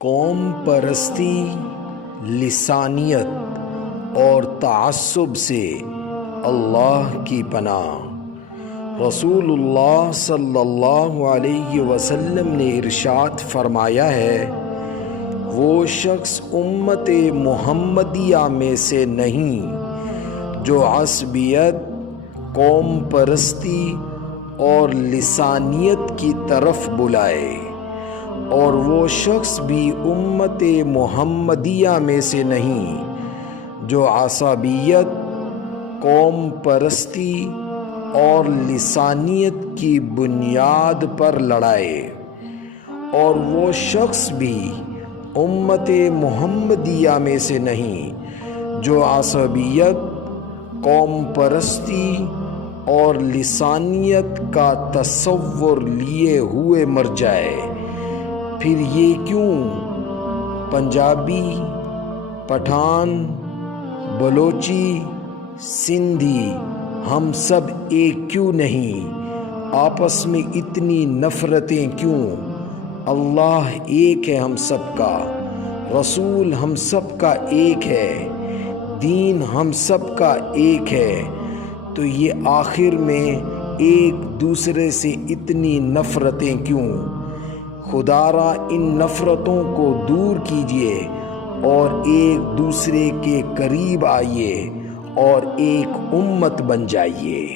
قوم پرستی، لسانیت اور تعصب سے اللہ کی پناہ۔ رسول اللہ صلی اللہ علیہ وسلم نے ارشاد فرمایا ہے، وہ شخص امت محمدیہ میں سے نہیں جو عصبیت، قوم پرستی اور لسانیت کی طرف بلائے، اور وہ شخص بھی امت محمدیہ میں سے نہیں جو عصبیت، قوم پرستی اور لسانیت کی بنیاد پر لڑائے، اور وہ شخص بھی امت محمدیہ میں سے نہیں جو عصبیت، قوم پرستی اور لسانیت کا تصور لیے ہوئے مر جائے۔ پھر یہ کیوں پنجابی، پٹھان، بلوچی، سندھی ہم سب ایک کیوں نہیں؟ آپس میں اتنی نفرتیں کیوں؟ اللہ ایک ہے ہم سب کا، رسول ہم سب کا ایک ہے، دین ہم سب کا ایک ہے، تو یہ آخر میں ایک دوسرے سے اتنی نفرتیں کیوں؟ خدا را ان نفرتوں کو دور کیجیے اور ایک دوسرے کے قریب آئیے اور ایک امت بن جائیے۔